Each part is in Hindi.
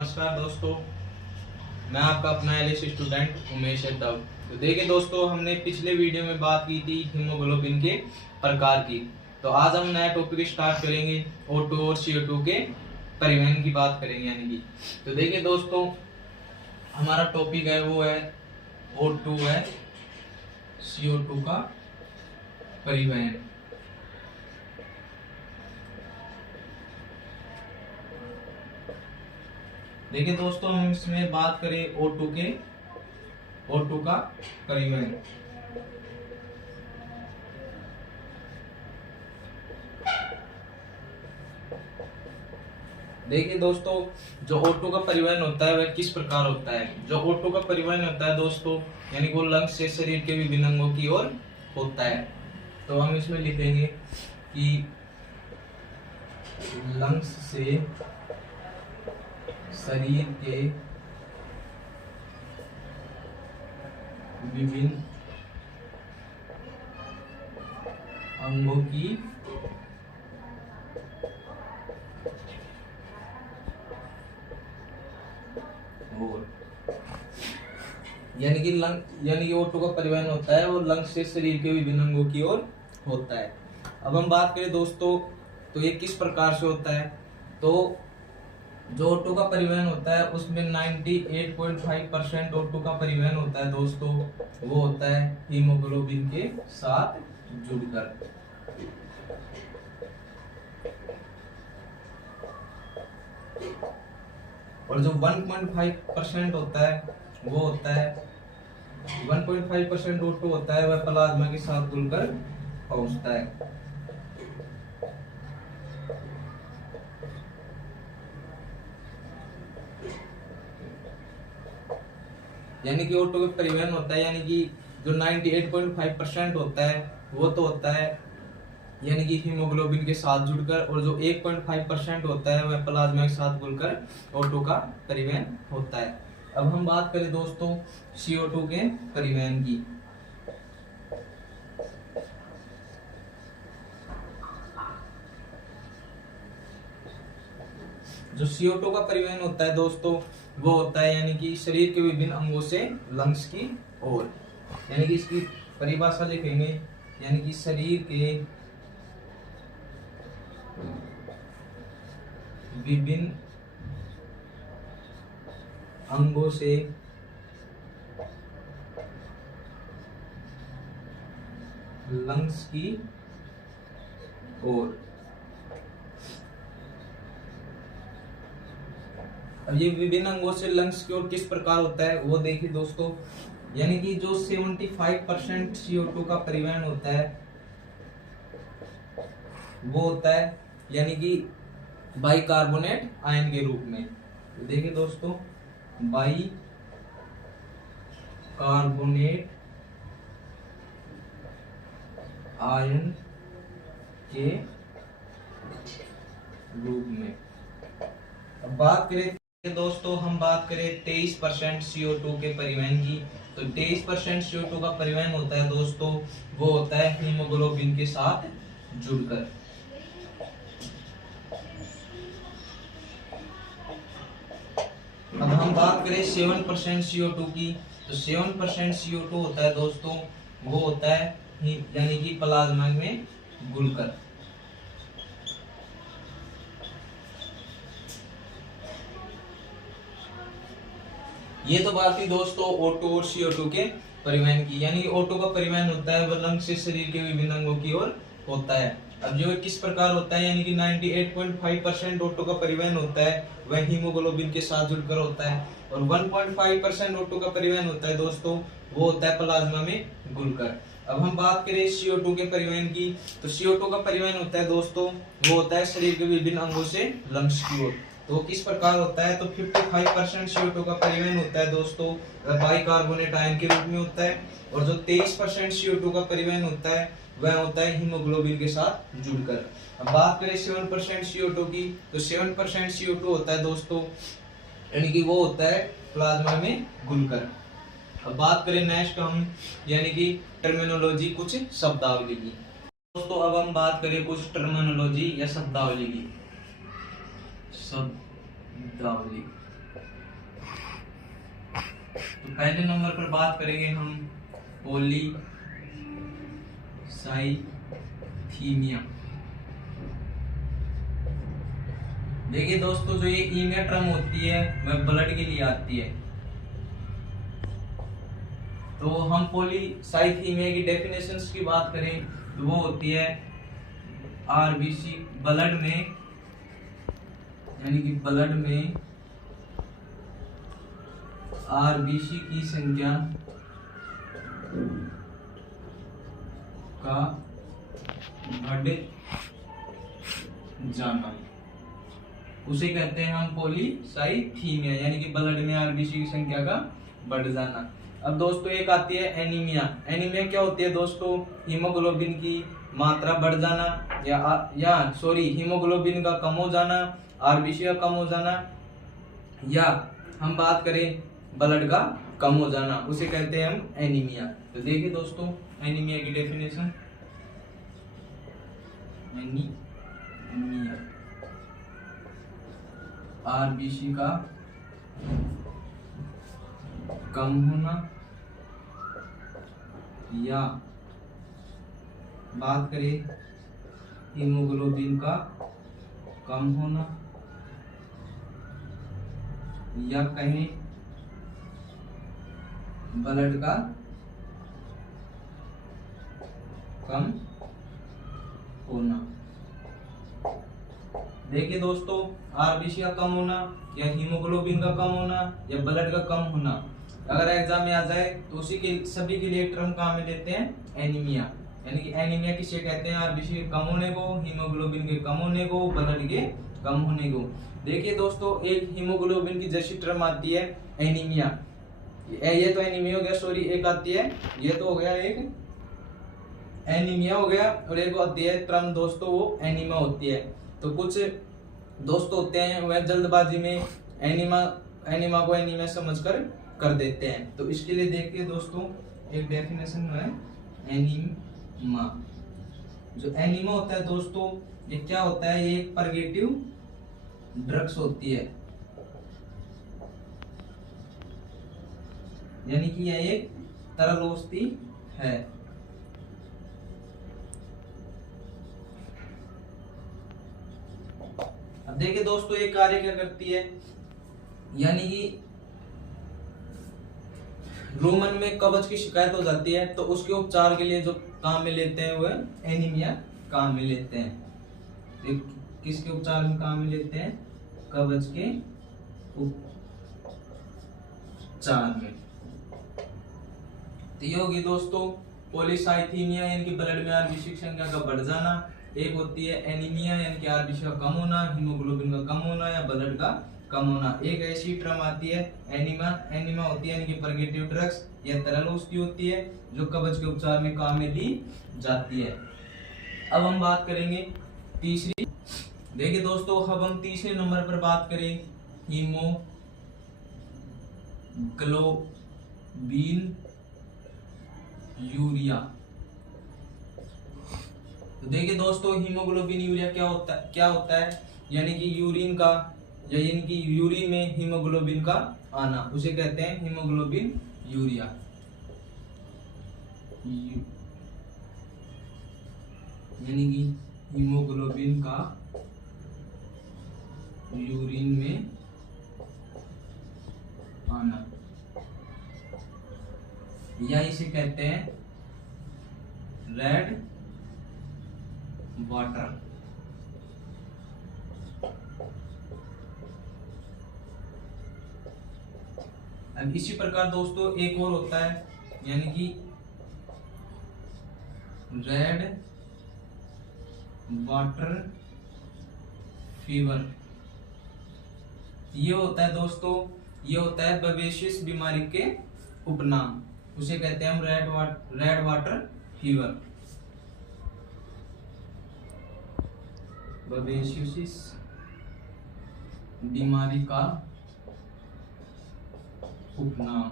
नमस्कार दोस्तों, मैं आपका अपना एलिस स्टूडेंट उमेश यादव। तो देखिए दोस्तों, हमने पिछले वीडियो में बात की थी हीमोग्लोबिन के प्रकार की। तो आज हम नया टॉपिक स्टार्ट करेंगे, O2 और CO2 के परिवहन की बात करेंगे यानी कि। तो देखिए दोस्तों, हमारा टॉपिक है वो है O2 है CO2 का परिवहन। देखिए दोस्तों, हम इसमें बात करें O2 का परिवहन। देखिए दोस्तों, जो O2 का परिवहन होता है वह किस प्रकार होता है। जो O2 का परिवहन होता है दोस्तों, यानी वो लंग्स से शरीर के विभिन्न अंगों की ओर होता है। तो हम इसमें लिखेंगे कि लंग्स से शरीर के विभिन्न अंगों की ओर, यानी कि O2 का परिवहन होता है और लंग्स से शरीर के विभिन्न अंगों की ओर होता है। अब हम बात करें दोस्तों, तो ये किस प्रकार से होता है। तो जो O2 का परिवहन होता है उसमें 98.5% O2 का परिवहन होता है दोस्तों, वो होता है हीमोग्लोबिन के साथ जुड़कर। और जो 1.5% होता है वो होता है 1.5% O2 होता है, वह प्लाज्मा के साथ घुलकर पहुंचता है। यानी कि O2 का परिवहन होता है, यानी कि जो 98.5% होता है वो तो होता है यानी कि हीमोग्लोबिन के साथ जुड़कर, और जो 1.5% होता है वह प्लाज्मा के साथ घुलकर O2 का परिवहन होता है। अब हम बात करें दोस्तों CO2 के परिवहन की। जो CO2 का परिवहन होता है दोस्तों, वो होता है यानी कि शरीर के विभिन्न अंगों से लंग्स की ओर। यानी कि इसकी परिभाषा लिखेंगे, यानी कि शरीर के विभिन्न अंगों से लंग्स की ओर। अब ये विभिन्न अंगों से लंग्स की ओर किस प्रकार होता है वो देखिए दोस्तों, यानी कि जो 75% CO2 का परिवहन होता है वो होता है यानी कि बाइकार्बोनेट आयन के रूप में। तो देखिए दोस्तों, बाइकार्बोनेट आयन के रूप में। अब बात करें दोस्तों, हम बात करें 23% CO2 के परिवहन की। तो 23% CO2 का परिवहन होता है दोस्तों, वो होता है हीमोग्लोबिन के साथ जुड़कर। अब हम बात करें 7% CO2 की। तो 7% CO2 होता है दोस्तों, वो होता है यानी कि प्लाज्मा में घुलकर। ये तो बात थी दोस्तों O2 और CO2 के परिवहन की। यानी O2 का परिवहन होता है वह लंग से शरीर के विभिन्न अंगों की ओर होता है। अब जो किस प्रकार होता है, यानी कि 98.5% O2 का परिवहन होता है वह हीमोग्लोबिन के साथ जुड़कर होता है, और 1.5% O2 का परिवहन होता है दोस्तों, वो होता है प्लाज्मा में घुलकर। अब हम बात करें CO2 के परिवहन की। तो CO2 का परिवहन होता है दोस्तों, वो होता है शरीर के विभिन्न अंगों से लंग्स की ओर। तो किस प्रकार होता है, तो 55% CO2 का परिवहन होता है दोस्तों, बाइकार्बोनेट आयन के रूप में होता है, और जो 23% CO2 का परिवहन होता है वह होता है हीमोग्लोबिन के साथ जुड़कर। अब बात करें 7% CO2 की। तो 7% CO2 होता है दोस्तों, यानी कि वो होता है प्लाज्मा में घुलकर। अब बात करें नेक्स्ट हम यानी कि टर्मिनोलॉजी, कुछ शब्दावली की। दोस्तों अब हम बात करें कुछ टर्मिनोलॉजी या शब्दावली की। शब्दावली पहले नंबर पर बात करेंगे हम पॉलीसाइथीमिया। देखिए दोस्तों, जो ये ईमिया टर्म होती है वह ब्लड के लिए आती है। तो हम पॉलीसाइथीमिया की डेफिनेशंस की बात करें तो वो होती है आरबीसी ब्लड में, यानी कि ब्लड में आरबीसी की संख्या का बढ़ जाना, उसे कहते हैं हम पॉलीसाइथीमिया, यानी कि ब्लड में आरबीसी की संख्या का बढ़ जाना। अब दोस्तों एक आती है एनीमिया। एनीमिया क्या होती है दोस्तों? हीमोग्लोबिन की मात्रा बढ़ जाना हीमोग्लोबिन का कम हो जाना, आरबीसी का कम हो जाना, या हम बात करें ब्लड का कम हो जाना, उसे कहते हैं हम एनीमिया। तो देखिए दोस्तों एनीमिया की डेफिनेशन। एनीमिया आरबीसी का कम होना, या बात करें हीमोग्लोबिन का कम होना, या कहें ब्लड का कम होना। देखिए दोस्तों, आरबीसी का कम होना या हीमोग्लोबिन का कम होना या ब्लड का कम होना अगर एग्जाम में आ जाए तो उसी के सभी के लिए टर्म कहाँ में लेते हैं? एनीमिया। यानी कि एनीमिया किसे कहते हैं? आरबीसी के कम होने को, हीमोग्लोबिन के कम होने को, ब्लड के कम होने को। देखिए दोस्तों, एक हीमोग्लोबिन की जैसी टर्म आती है एनीमिया, ये तो एनीमिया हो गया, सॉरी, एक आती है, ये तो हो गया एक एनीमिया हो गया, और एक आती है टर्म दोस्तों वो एनीमा होती है। तो कुछ दोस्त होते हैं वह जल्दबाजी में एनीमा को एनीमिया समझकर कर देते हैं। तो इसके लिए देखिए दोस्तों एक डेफिनेशन है एनीमा। जो एनीमा होता है दोस्तों, ये क्या होता है? ये एक परगेटिव ड्रग्स होती है, यानी कि यह एक तरल औषधि है। अब देखिए दोस्तों ये कार्य क्या करती है, यानी कि रोमन में कब्ज की शिकायत हो जाती है तो उसके उपचार के लिए जो काम में लेते हैं वह एनीमिया काम में लेते हैं। किसके उपचार में काम में लेते हैं? कब्ज के उपचार में। तो ये होगी दोस्तों पॉलीसाइथीमिया, यानी कि ब्लड में आरबीसी की संख्या का बढ़ जाना। एक होती है एनीमिया, यानी कि आरबीसी का कम होना, हीमोग्लोबिन का कम होना या ब्लड का कम होना। एक ऐसी टर्म आती है एनीमा। एनीमा होती है यानी कि परगेटिव ड्रग्स या तरल औषधि होती है जो कब्ज के उपचार में काम में ली जाती है। अब हम बात करेंगे तीसरी। देखिए दोस्तों, अब हम तीसरे नंबर पर बात करें हीमोग्लोबिन यूरिया। तो देखिए दोस्तों, हीमोग्लोबिन यूरिया क्या होता है? यानी कि यूरिन का, यानी कि यूरिन में हीमोग्लोबिन का आना, उसे कहते हैं हीमोग्लोबिन यूरिया। यानी कि हीमोग्लोबिन का यूरिन में आना, या इसे कहते हैं रेड वाटर। अब इसी प्रकार दोस्तों एक और होता है, यानी कि रेड वाटर फीवर। ये होता है दोस्तों, ये होता है बवेशियस बीमारी के उपनाम, उसे कहते हैं हम रेड वाटर फीवर। बवेशियस बीमारी का उपनाम।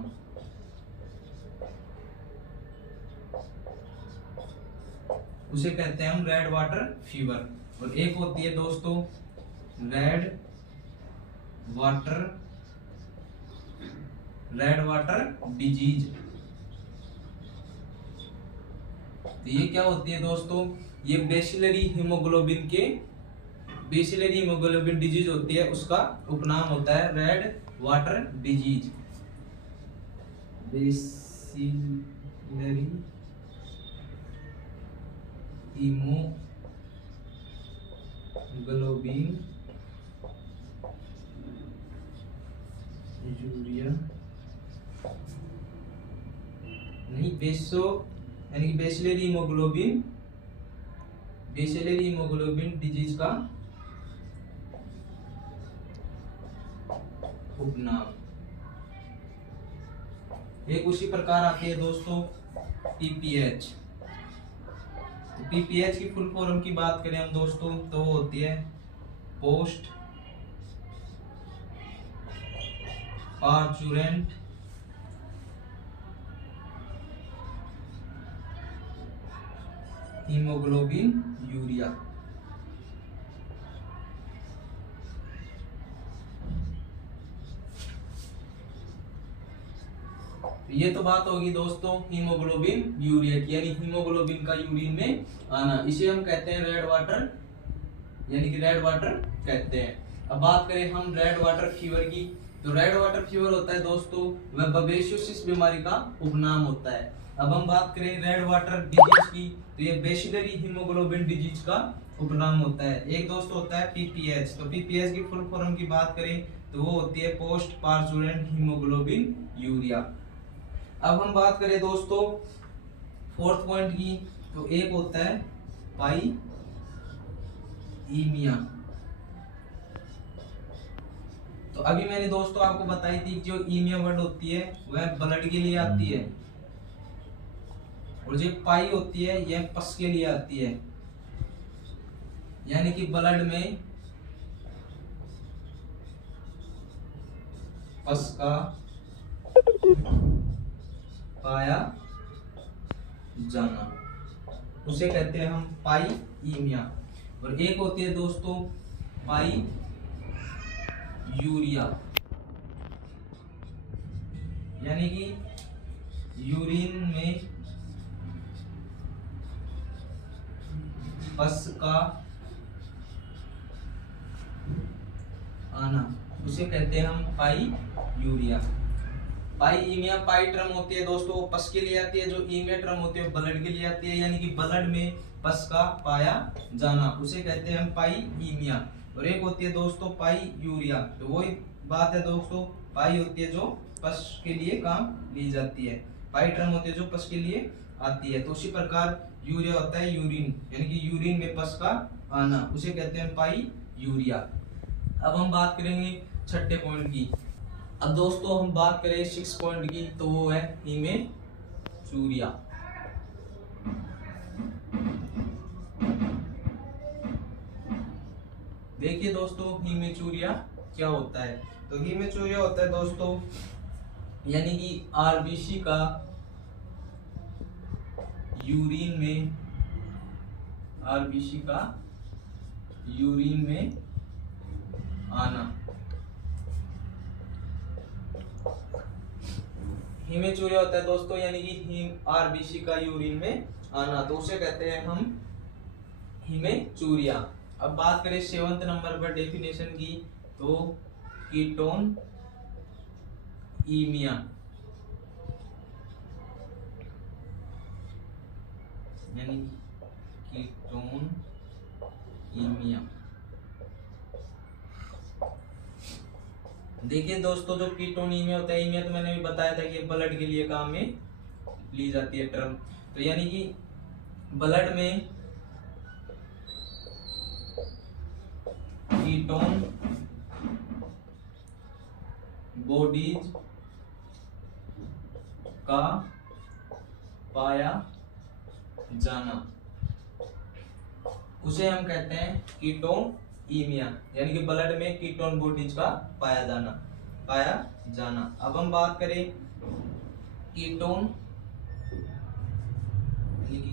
उसे कहते हैं हम रेड वाटर फीवर। और एक होती है दोस्तों red water rat water disease. तो ये क्या होती है दोस्तों, ये बेसिलरी हीमोग्लोबिन डिजीज होती है, उसका उपनाम होता है red water disease. Bacillary haemoglobin urea नहीं, यानी कि बेसिलरी हीमोग्लोबिन डिजीज का उपनाम। एक उसी प्रकार आती है दोस्तों पीपीएच। पीपीएच की फुल फॉर्म की बात करें हम दोस्तों तो वो होती है पोस्ट पार्चुरेंट हीमोग्लोबिन यूरिया। ये तो बात होगी दोस्तों हीमोग्लोबिन यूरिया की, यानी हीमोग्लोबिन का यूरिन में आना, इसे हम कहते हैं रेड वाटर, यानी कि रेड वाटर कहते हैं। अब बात करें हम रेड वाटर फीवर की, तो रेड वाटर फीवर होता है दोस्तों वह बबेसियोसिस बीमारी का उपनाम होता है। अब हम बात करें रेड वाटर डिजीज की, तो ये बेसिलरी हीमोग्लोबिन डिजीज का उपनाम होता है। एक दोस्तों होता है पीपीएच, तो पीपीएच की फुल फॉर्म की बात करें तो वो होती है पोस्ट पार्चुरेंट हीमोग्लोबिन यूरिया। अब हम बात करें दोस्तों फोर्थ पॉइंट की, तो एक होता है पाइईमिया। तो अभी मैंने दोस्तों आपको बताई थी जो ईमिया वर्ड होती है वह ब्लड के लिए आती है, और जो पाई होती है यह पस के लिए आती है, यानी कि ब्लड में पस का पाया जाना, उसे कहते हैं हम पाइईमिया। और एक होती है दोस्तों पाई यूरिया, यानी कि यूरिन में पस का आना, उसे कहते हैं हम पाई यूरिया। पाइईमिया पाई टर्म होती है दोस्तों वो पस के लिए आती है, जो ईमिया टर्म होती है ब्लड के लिए आती है, यानी कि ब्लड में पस का पाया जाना, उसे कहते हैं हम पाइईमिया। और एक होती है दोस्तों पाई यूरिया, तो वही बात है दोस्तों, पाई होती है जो पस के लिए काम ली जाती है, पाई टर्म होती है जो पस के लिए आती है। तो उसी प्रकार यूरिया होता है यूरिन, यानी कि यूरिन में पस का आना, उसे कहते हैं पाई यूरिया। अब हम बात करेंगे छठे पॉइंट की। अब दोस्तों हम बात करें 6 पॉइंट की, तो वो है हीमेचूरिया। देखिए दोस्तों हीमेचूरिया क्या होता है, तो हीमेचूरिया होता है दोस्तों यानी कि आरबीसी का यूरिन में, आरबीसी का यूरिन में आना। हीमेचूरिया होता है दोस्तों यानी कि आरबीसी का यूरिन में आना, तो उसे कहते हैं हम हीमेचूरिया। अब बात करें 7वें नंबर पर डेफिनेशन की, तो कीटोन ईमिया, यानी कीटोन ईमिया। देखिए दोस्तों जो कीटोनीमिया होता है, ईमिया तो मैंने भी बताया था कि ये ब्लड के लिए काम में ली जाती है टर्म, तो यानी कि ब्लड में कीटोन बॉडीज का पाया जाना, उसे हम कहते हैं कीटोन ईमिया, यानी कि ब्लड में कीटोन बॉडीज का पाया जाना। अब हम बात करें कीटोन यानी कि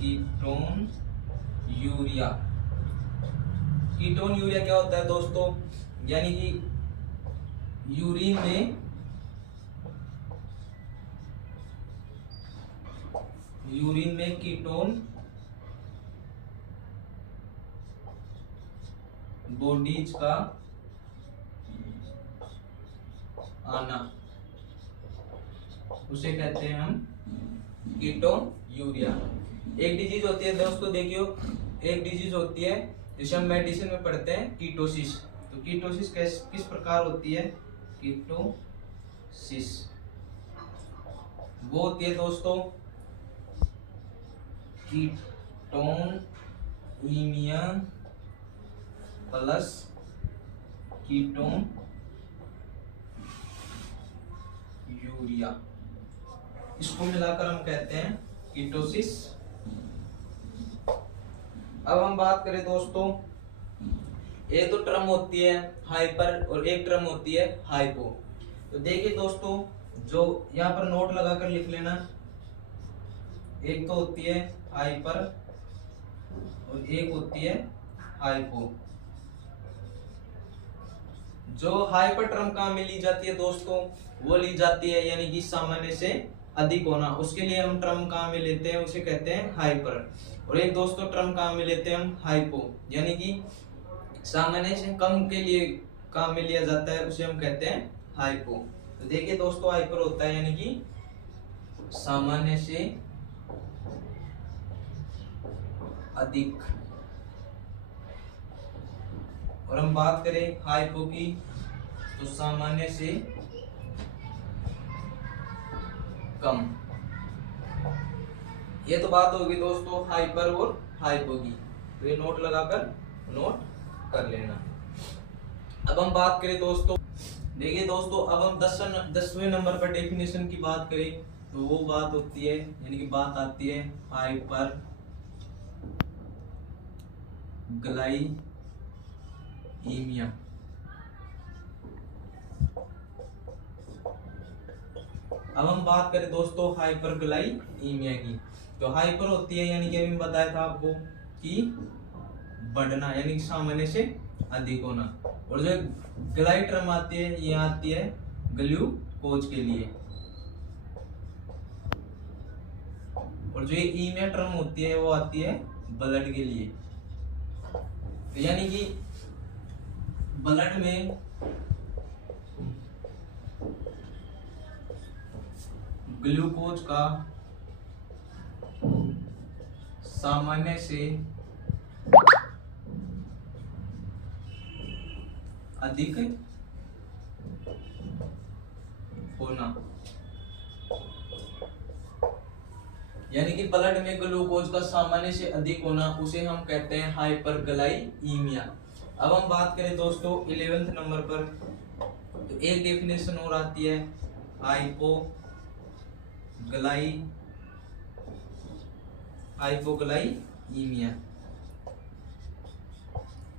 कीटोन यूरिया। कीटोन यूरिया क्या होता है दोस्तों, यानी कि यूरिन में यूरिन में कीटोन बॉडीज का आना, उसे कहते हैं हम कीटोन्यूरिया। एक डिजीज होती है दोस्तों, देखियो एक डिजीज होती है जिसे हम मेडिसिन में पढ़ते हैं कीटोसिस। तो कीटोसिस किस प्रकार होती है? कीटोसिस वो होती है दोस्तों कीटोनीमिया प्लस कीटोन यूरिया, इसको मिलाकर हम कहते हैं कीटोसिस। अब हम बात करें दोस्तों, एक तो टर्म होती है हाइपर और एक टर्म होती है हाइपो। तो देखिए दोस्तों, जो यहाँ पर नोट लगाकर लिख लेना, एक तो होती है हाइपर और एक होती है हाइपो। जो हाइपर टर्म कहाँ में ली जाती है दोस्तों? वो ली जाती है यानी कि सामान्य से अधिक होना, उसके लिए हम टर्म कहाँ में लेते हैं? उसे कहते हैं हाइपर। और एक दोस्तों टर्म कहाँ में लेते हैं हम? हाइपो, यानी कि सामान्य से कम के लिए कहाँ में लिया जाता है, उसे हम कहते हैं हाइपो। तो देखिए दोस्तों, हाइपर होता है यानी कि सामान्य से अधिक, और हम बात करें हाइपो की तो सामान्य से कम। ये तो बात होगी दोस्तों हाइपर और हाइपो की, तो ये नोट लगाकर नोट कर लेना। अब हम बात करें दोस्तों, देखिए दोस्तों, अब हम 10वें नंबर पर डेफिनेशन की बात करें तो वो बात होती है यानी कि बात आती है हाइपर ग्लाइमीमिया। अब हम बात करें दोस्तों हाइपर ग्लाइमीमिया की, तो हाइपर होती है यानी कि अभी बताया था आपको कि बढ़ना यानी कि सामान्य से अधिक होना, और जो ग्लाई टर्म आती है ये आती है ग्लूकोज के लिए, और जो ये ईमिया टर्म होती है वो आती है ब्लड के लिए। तो यानी कि ब्लड में ग्लूकोज का सामान्य से अधिक होना, यानी कि ब्लड में ग्लूकोज का सामान्य से अधिक होना, उसे हम कहते हैं हाइपरग्लाइमीमिया। अब हम बात करें दोस्तों 11वें नंबर पर, तो एक डेफिनेशन और आती है हाइपोग्लाइमीमिया।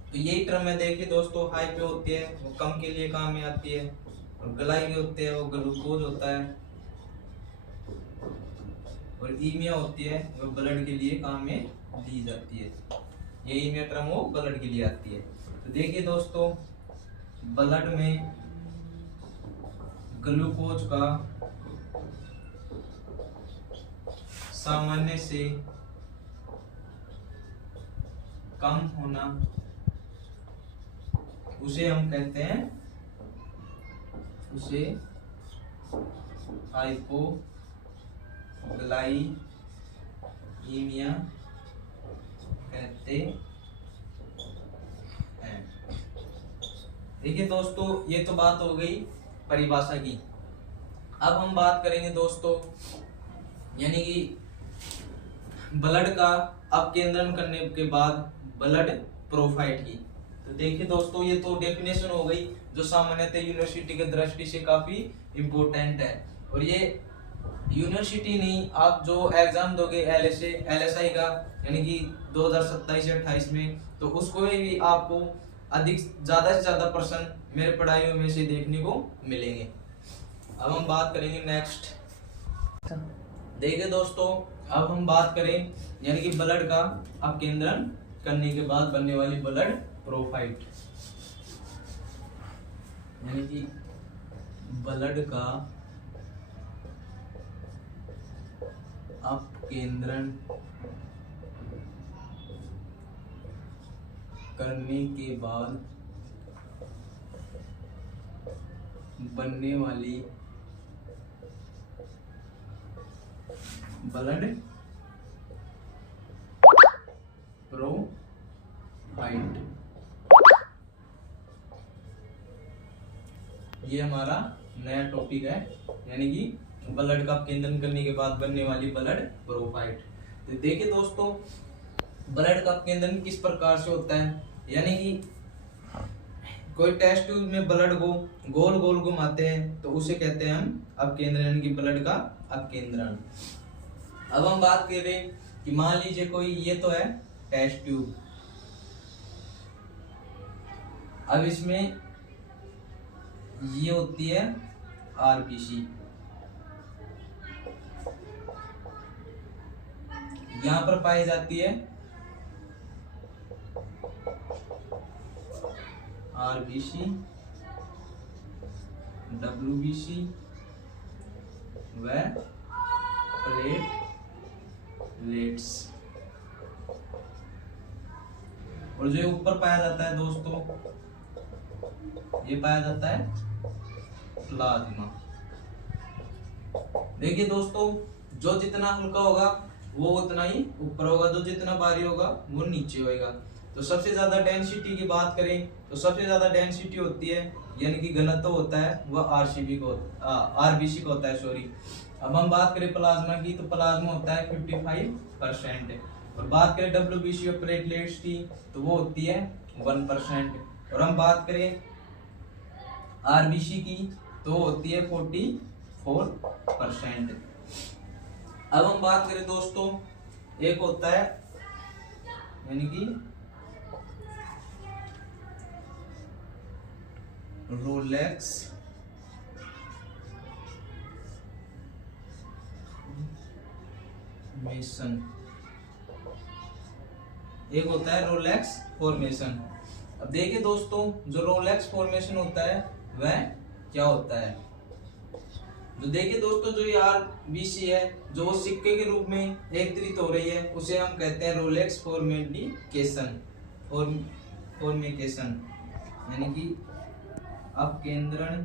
तो यही टर्म है, देखिए दोस्तों, हाई पे होती है वो कम के लिए काम में आती है, और ग्लाई पे होते हैं वो ग्लूकोज होता है, और ईमिया होती है वो ब्लड के लिए काम में ली जाती है। ये ईमिया टर्म वो ब्लड के लिए आती है। तो देखिए दोस्तों, ब्लड में ग्लूकोज का सामान्य से कम होना, उसे हम कहते हैं हाइपोग्लाइमीमिया कहते हैं। देखिए दोस्तों, ये तो बात हो गई परिभाषा की। अब हम बात करेंगे दोस्तों यानी कि ब्लड का अपकेंद्रण करने के बाद ब्लड प्रोफाइट की। तो देखिए दोस्तों, ये तो डेफिनेशन हो गई जो सामान्यतः यूनिवर्सिटी के दृष्टि से काफी इम्पोर्टेंट है, और ये यूनिवर्सिटी नहीं, आप जो एग्जाम दोगे LSI का यानी कि 2027 से 28 में, तो उसको भी आपको ज्यादा से ज्यादा प्रश्न मेरे पढ़ाइयों में से देखने को मिलेंगे। अब हम बात करेंगे नेक्स्ट। देखिए दोस्तों, अब हम बात करें यानी कि ब्लड का अपकेंद्रण करने के बाद बनने वाली ब्लड प्रोफाइट, यानी कि ब्लड का अपकेंद्रण अपकेंद्रण करने के बाद बनने वाली ब्लड प्रोफाइट, ये हमारा नया टॉपिक है, यानी कि ब्लड का अपकेंद्रण करने के बाद बनने वाली ब्लड प्रोफाइट। तो देखिए दोस्तों, ब्लड का अपकेंद्रण किस प्रकार से होता है, यानी कि कोई टेस्ट ट्यूब में ब्लड को गोल गोल घुमाते हैं तो उसे कहते हैं हम अपकेंद्रण, यानी कि ब्लड का अपकेंद्रण। अब हम बात करें कि मान लीजिए कोई, ये तो है टेस्ट ट्यूब, अब इसमें ये होती है आरबीसी, यहां पर पाई जाती है आरबीसी, डब्ल्यूबीसी व प्लेटलेट्स। और जो ऊपर पाया जाता है दोस्तों, ये पाया जाता है प्लाज्मा। देखिए दोस्तों, जो जितना हल्का होगा वो उतना ही ऊपर होगा, जो जितना भारी होगा वो नीचे होगा। तो सबसे ज्यादा डेंसिटी की बात करें तो सबसे ज्यादा डेंसिटी होती है, यानी कि घनत्व होता है वह आरबीसी को होता है, सॉरी। अब हम बात करें प्लाज्मा की, तो प्लाज्मा होता है 55%, और बात करें डब्ल्यूबीसी और प्लेटलेट्स की तो वो होती है 1%, और हम बात करें आरबीसी की तो होती है 44%। अब हम बात करें दोस्तों, एक होता है यानी कि रोलेक्स फॉर्मेशन, एक होता है रोलेक्स फॉर्मेशन। अब देखिए दोस्तों, जो रोलेक्स फॉर्मेशन होता है वह क्या होता है, तो देखिए दोस्तों, जो ये आरबीसी है जो वो सिक्के के रूप में एकत्रित हो रही है उसे हम कहते हैं रोलेक्स फॉर्मेशन, यानी कि अपकेंद्रण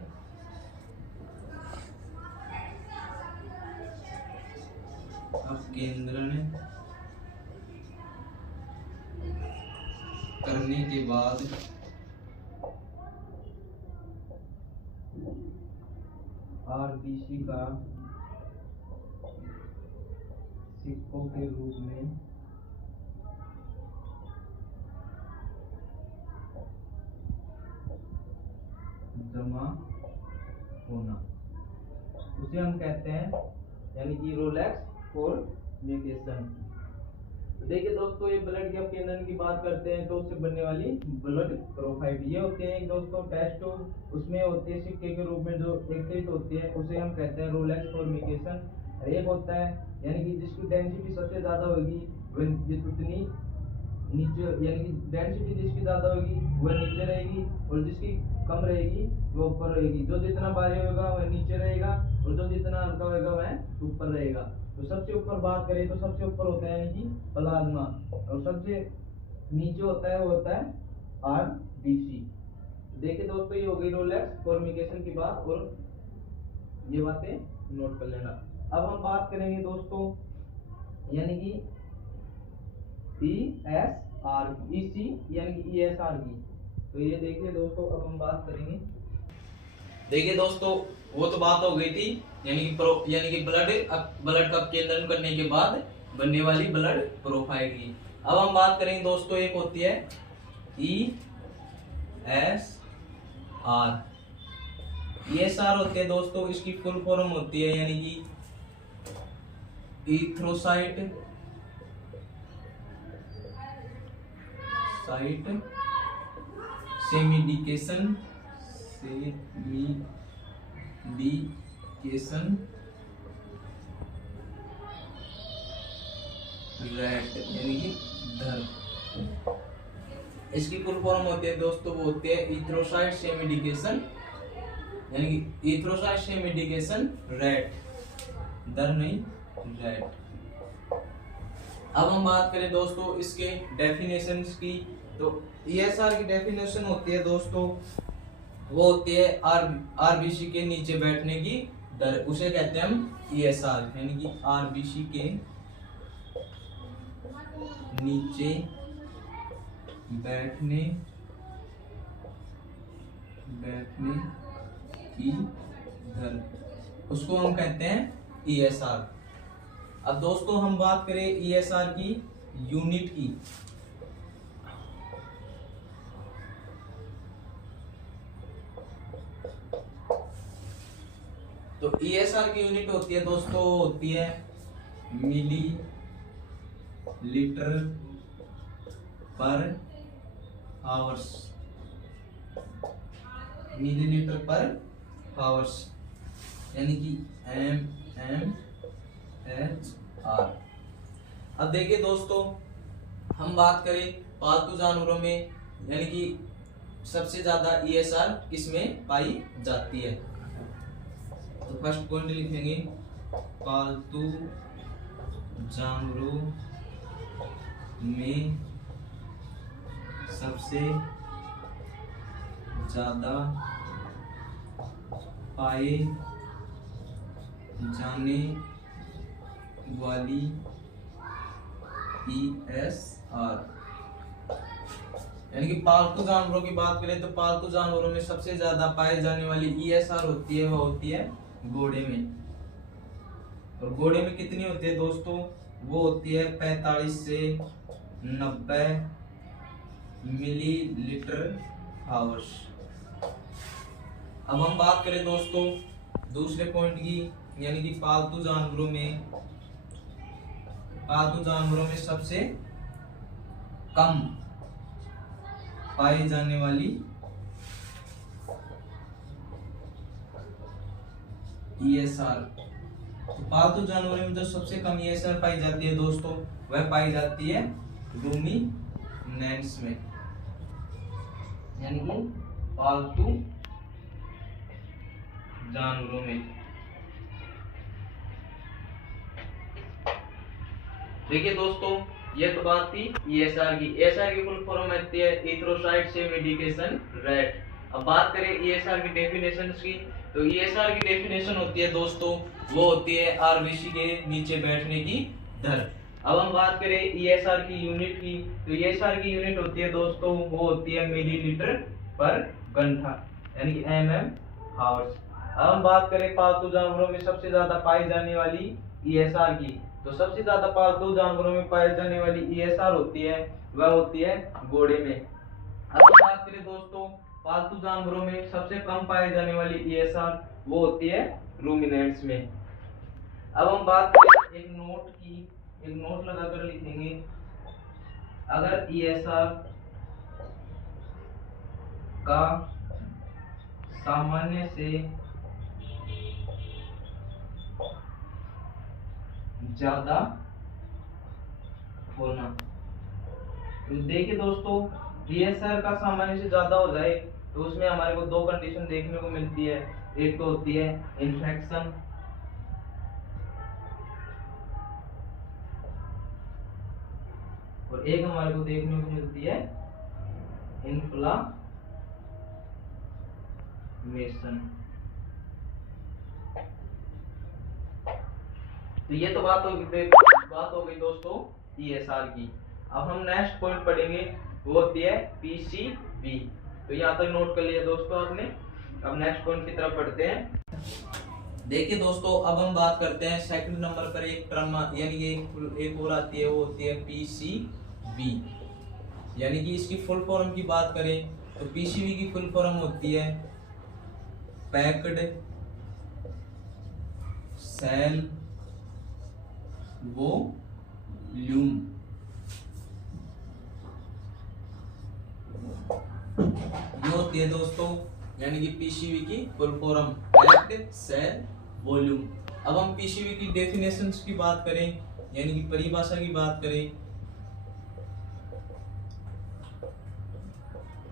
करने के बाद आरबीसी का सिक्कों के रूप में जमा होना, उसे हम कहते हैं यानी कि रोलेक्स फॉर्मेशन। तो देखिए दोस्तों, ये ब्लड के अपकेंद्रण की बात करते हैं तो उससे बनने वाली ब्लड प्रोफाइट, ये होते हैं दोस्तों टेस्ट ट्यूब, उसमें होती है सिक्के के रूप में जो एकत्रित होती है उसे हम कहते हैं रोलेक्स फॉर्मेशन। एक होता है यानी कि जिसकी डेंसिटी सबसे ज्यादा होगी वह उतनी नीचे, यानी कि डेंसिटी जिसकी ज्यादा होगी वह नीचे रहेगी और जिसकी कम रहेगी वो ऊपर रहेगी, जो जितना भारी होगा वह नीचे रहेगा और जो जितना हल्का होगा वह ऊपर रहेगा। तो सबसे ऊपर बात करें तो सबसे ऊपर होता है यानी कि प्लाज्मा, और सबसे नीचे होता है वो होता है आरबीसी। देखिए दोस्तों, ये हो गई रोलेक्स फॉर्मेशन की बात, और ये बातें नोट कर लेना। अब हम बात करेंगे दोस्तों यानी कि ESR यानी कि ESR की, तो ये देखिए दोस्तों, अब हम बात करेंगे। देखिए दोस्तों, वो तो बात हो गई थी यानी कि ब्लड का अपकेंद्रण करने के बाद बनने वाली ब्लड प्रोफाइल की। अब हम बात करेंगे दोस्तों, एक होती है ESR होती है दोस्तों, इसकी फुल फॉर्म होती है यानी कि इथ्रोसाइट सेमिडिकेशन रेट, यानी कि धर। इसकी फुल फॉर्म होती है दोस्तों, वो होती है इथ्रोसाइट सेमिडिकेशन, यानी कि इथ्रोसाइट सेमिडिकेशन रेट, दर नहीं रेट। अब हम बात करें दोस्तों इसके डेफिनेशंस की, तो ईएसआर की डेफिनेशन होती है दोस्तों, वो होती है आरबीसी के नीचे बैठने की दर, उसे कहते हैं हम ईएसआर, यानी कि आरबीसी के नीचे बैठने की दर, उसको हम कहते हैं ईएसआर। अब दोस्तों हम बात करें ईएसआर की यूनिट की, तो ईएसआर की यूनिट होती है दोस्तों, होती है milli litre per hours, millilitre per hours, यानी कि MMHR। अब देखिए दोस्तों, हम बात करें पालतू जानवरों में, यानी कि सबसे ज्यादा ईएसआर किसमें पाई जाती है, तो फर्स्ट पॉइंट लिखेंगे पालतू जानवरों में सबसे ज्यादा पाए जाने वाली ईएसआर, यानी कि पालतू जानवरों की बात करें तो पालतू जानवरों में सबसे ज्यादा पाए जाने वाली ईएसआर होती है, वो होती है घोड़े में। और घोड़े में कितनी होती है दोस्तों, वो होती है 45 से 90 मिलीलीटर आवर्स। अब हम बात करें दोस्तों दूसरे पॉइंट की, यानी कि पालतू जानवरों में सबसे कम पाई जाने वाली ईएसआर, तो पालतू जानवरों में जो सबसे कम ईएसआर पाई जाती है दोस्तों, वह पाई जाती है रूमिनेंट्स में, यानी कि पालतू जानवरों में। देखिए दोस्तों, ये तो बात थी ईएसआर की। ईएसआर की फुल फॉर्म आती है इथ्रोसाइट से मेडिकेशन रेट। अब बात करें ईएसआर की डेफिनेशंस की, तो ईएसआर की डेफिनेशन होती है दोस्तों, वो होती है आरबीसी के नीचे बैठने की दर। अब हम बात करें ईएसआर की यूनिट की, तो ईएसआर की यूनिट होती है दोस्तों, वो होती है मिलीलीटर पर घंटा, यानी कि MM आवर्स। अब हम बात करें पालतू जानवरों में सबसे ज्यादा पाई जाने वाली ईएसआर की, तो सबसे ज्यादा पालतू जानवरों में पाई जाने वाली ईएसआर होती है, वह होती है घोड़े में। अब हम बात करें दोस्तों पालतू जानवरों में सबसे कम पाई जाने वाली ईएसआर, वो होती है रूमिनेंट्स में। अब हम बात करें एक नोट की, एक नोट लगाकर लिखेंगे, अगर ईएसआर का सामान्य से ज्यादा होना, तो देखिए दोस्तों ईएसआर का सामान्य से ज्यादा हो जाए तो उसमें हमारे को दो कंडीशन देखने को मिलती है। एक तो होती है इन्फेक्शन, और एक हमारे को देखने को मिलती है इन्फ्लामेशन। तो ये तो बात हो गई दोस्तों ईएसआर की। अब हम नेक्स्ट पॉइंट पढ़ेंगे, वो होती है पीसीवी। तो यहाँ तक नोट कर लिया दोस्तों आपने। अब नेक्स्ट पॉइंट की तरफ पढ़ते हैं। देखिए दोस्तों, अब हम बात करते हैं सेकंड नंबर पर एक टर्म, यानी एक और आती है, वो होती है पीसीवी। यानी कि इसकी फुल फॉर्म की बात करें तो पीसीवी की फुल फॉर्म होती है पैक्ड सेल वॉल्यूम। ये होती है दोस्तों, यानी कि पीसीवी की full form packed cell volume. अब हम पीसीवी की डेफिनेशंस की बात करें, यानी कि परिभाषा की बात करें,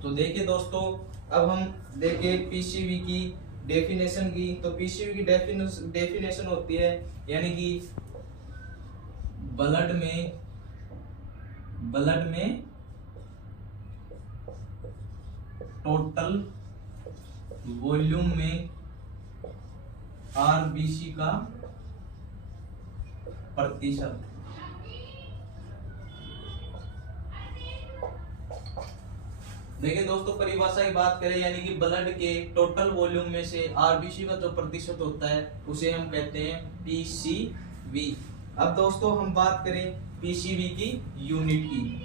तो देखिए दोस्तों, अब हम देखें पीसीवी की डेफिनेशन की, तो पीसीवी की डेफिनेशन होती है, यानी कि ब्लड में ब्लड में टोटल वॉल्यूम में आरबीसी का प्रतिशत। देखिए दोस्तों, परिभाषा की बात करें यानी कि ब्लड के टोटल वॉल्यूम में से आरबीसी का जो प्रतिशत होता है उसे हम कहते हैं पीसीवी। अब दोस्तों हम बात करें पीसीवी की यूनिट की,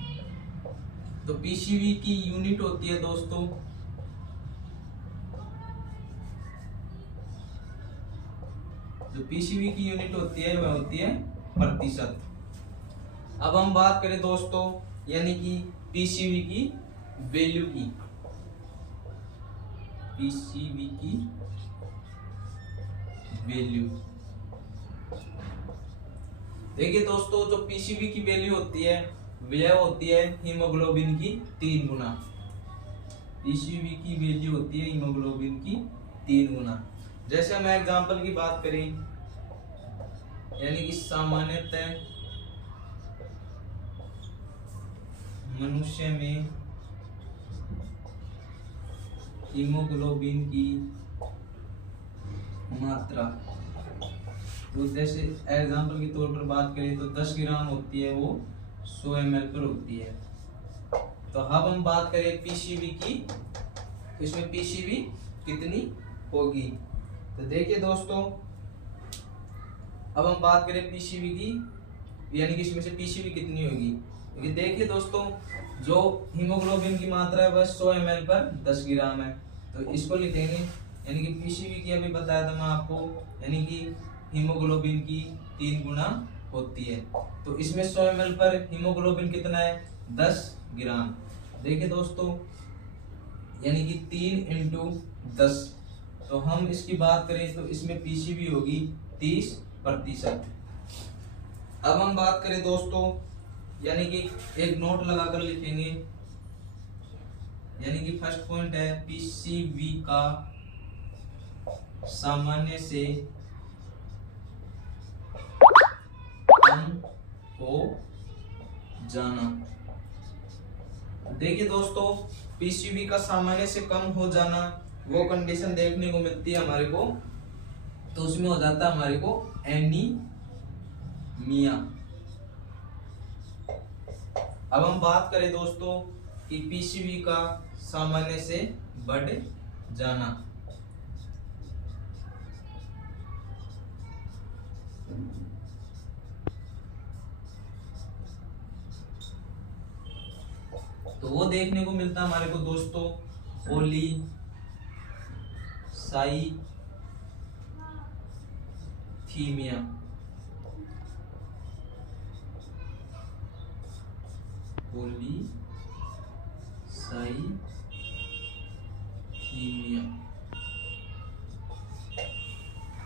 तो पीसीवी की यूनिट होती है दोस्तों जो पीसीवी की यूनिट होती है वह होती है प्रतिशत। अब हम बात करें दोस्तों यानी कि पीसीवी की वैल्यू की, पीसीवी की वैल्यू। देखिए दोस्तों, जो पीसीवी की वैल्यू होती है वह होती है हीमोग्लोबिन की 3 गुना। पीसीवी की वैल्यू होती है हीमोग्लोबिन की 3 गुना। जैसे हम एग्जांपल की बात करें यानी कि सामान्यतः मनुष्य में हीमोग्लोबिन की मात्रा, तो जैसे एग्जांपल के तौर पर बात करें तो 10 ग्राम होती है, वो 100 ml पर होती है। तो अब हम बात करें पीसीवी की, तो इसमें पीसीवी कितनी होगी। तो देखिए दोस्तों, अब हम बात करें पीसीवी की यानी कि इसमें से पीसीवी कितनी होगी। क्योंकि देखिए दोस्तों, जो हीमोग्लोबिन की मात्रा है वह 100 ml पर 10 ग्राम है, तो इसको लिखेंगे यानी कि पीसीवी की अभी बताया था मैं आपको, यानी कि हीमोग्लोबिन की 3 गुना होती है। तो इसमें 100 ml पर हीमोग्लोबिन कितना है 10 ग्राम। देखिए दोस्तों, यानी कि 3 × 10, तो हम इसकी बात करें तो इसमें पीसीवी होगी 30%। अब हम बात करें दोस्तों यानी कि एक नोट लगाकर लिखेंगे, यानी कि फर्स्ट पॉइंट है पीसीवी का सामान्य से कम हो जाना। देखिए दोस्तों, पीसीवी का सामान्य से कम हो जाना वो कंडीशन देखने को मिलती है हमारे को, तो उसमें हो जाता है हमारे को एनीमिया। अब हम बात करें दोस्तों कि पीसीवी का सामान्य से बढ़ जाना, तो वो देखने को मिलता है हमारे को दोस्तों पॉलीसाइथीमिया। पॉलीसाइथीमिया।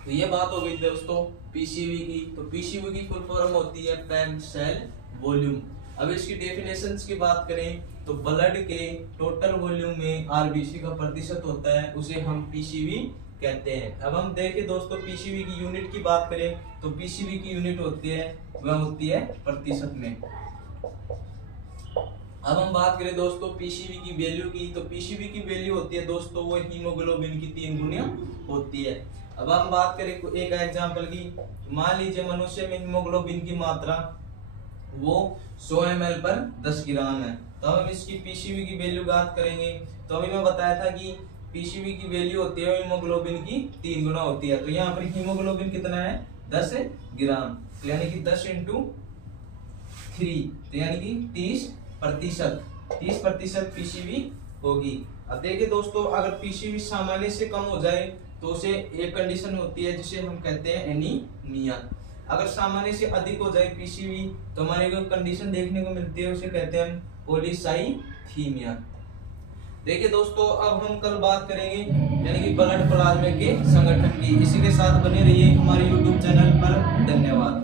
तो ये बात हो गई दोस्तों पीसीवी की। तो पीसीवी की फुल फॉर्म होती है पैक्ड सेल वॉल्यूम। अब इसकी डेफिनेशंस की बात करें तो ब्लड के टोटल वॉल्यूम में आरबीसी का प्रतिशत होता है, उसे हम पीसीवी कहते हैं। अब हम देखें दोस्तों पीसीवी की यूनिट की बात करें तो पीसीवी की यूनिट होती है वह होती है प्रतिशत में। अब हम बात करें दोस्तों पीसीवी की वैल्यू की, तो पीसीवी की वैल्यू होती है दोस्तों वो हीमोग्लोबिन की 3 गुना होती है। अब हम बात करें एक एग्जांपल की, मान लीजिए मनुष्य में हीमोग्लोबिन की मात्रा वो 100 ml पर 10 ग्राम है, तो हम इसकी पीसीवी की वैल्यू बात करेंगे। तो अभी मैं बताया था कि पीसीवी की वैल्यू होती है हीमोग्लोबिन की 3 गुना होती है। तो यहाँ पर हीमोग्लोबिन कितना है 10 ग्राम, तो यानी कि 10 × 3, तो यानी कि 30% पीसीवी होगी। अब देखिए दोस्तों, अगर पीसीवी सामान्य से कम हो जाए तो उसे एक कंडीशन होती है जिसे हम कहते हैं एनीमिया। अगर सामान्य से अधिक हो जाए पीसीवी तो हमारे को कंडीशन देखने को मिलती है, उसे कहते हैं हम पॉलीसाइथीमिया। देखिए दोस्तों, अब हम कल बात करेंगे यानी कि ब्लड प्लाज्मा के संगठन की। इसी के साथ बने रहिए हमारे YouTube चैनल पर। धन्यवाद।